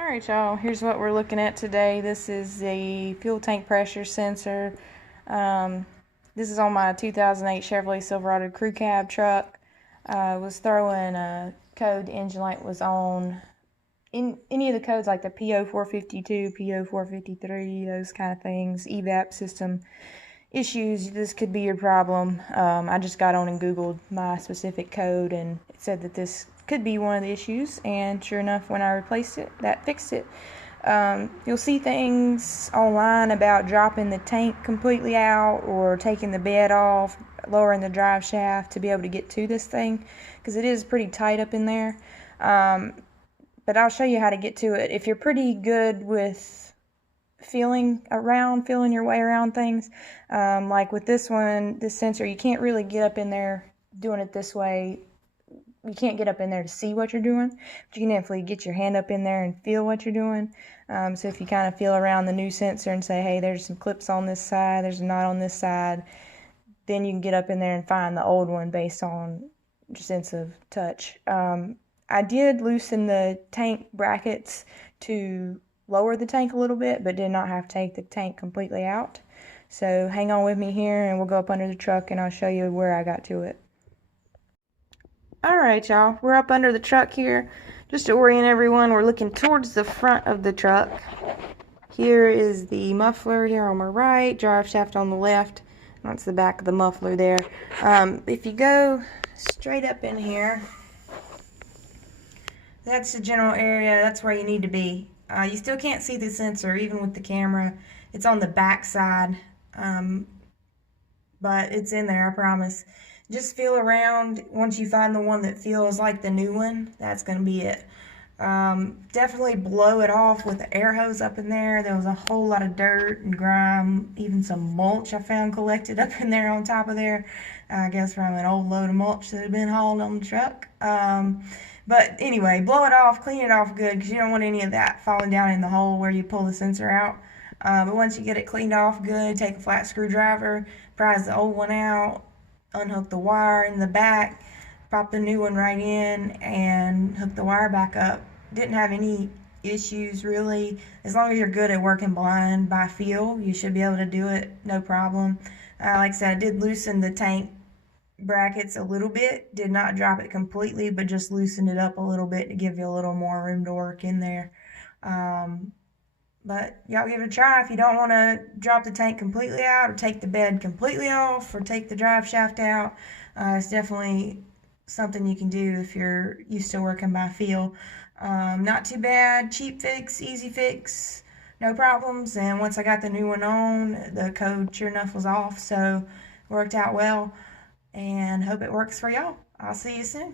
Alright y'all, here's what we're looking at today. This is the fuel tank pressure sensor. This is on my 2008 Chevrolet Silverado crew cab truck. Was throwing a code, the engine light was on. In any of the codes like the PO452, PO453, those kind of things, evap system issues, this could be your problem. I just got on and Googled my specific code and it said that this could be one of the issues, and sure enough, when I replaced it, that fixed it. You'll see things online about dropping the tank completely out or taking the bed off, lowering the drive shaft to be able to get to this thing, because it is pretty tight up in there. But I'll show you how to get to it. If you're pretty good with feeling your way around things, like with this one, this sensor, you can't really get up in there doing it this way. You can't get up in there to see what you're doing, but you can definitely get your hand up in there and feel what you're doing. So if you kind of feel around the new sensor and say, hey, there's some clips on this side, there's a knot on this side, then you can get up in there and find the old one based on your sense of touch. I did loosen the tank brackets to lower the tank a little bit, but did not have to take the tank completely out. So hang on with me here and we'll go up under the truck and I'll show you where I got to it. Alright y'all, we're up under the truck here. Just to orient everyone, we're looking towards the front of the truck. Here is the muffler here on my right, drive shaft on the left. That's the back of the muffler there. If you go straight up in here, that's the general area, that's where you need to be. You still can't see the sensor even with the camera. It's on the back side, but it's in there, I promise. Just feel around. Once you find the one that feels like the new one, that's going to be it. Definitely blow it off with the air hose up in there. There was a whole lot of dirt and grime, even some mulch I found collected up in there on top of there. I guess from an old load of mulch that had been hauled on the truck. But anyway, blow it off, clean it off good, because you don't want any of that falling down in the hole where you pull the sensor out. But once you get it cleaned off good, take a flat screwdriver, prise the old one out, unhook the wire in the back, pop the new one right in, and hook the wire back up. Didn't have any issues really. As long as you're good at working blind by feel, you should be able to do it, no problem. Like I said, I did loosen the tank brackets a little bit. Did not drop it completely, but just loosened it up a little bit to give you a little more room to work in there. But y'all give it a try. If you don't want to drop the tank completely out or take the bed completely off or take the drive shaft out, it's definitely something you can do if you're used to working by feel. Not too bad, cheap fix, easy fix, no problems. And once I got the new one on, the code sure enough was off, so it worked out well, and hope it works for y'all. I'll see you soon.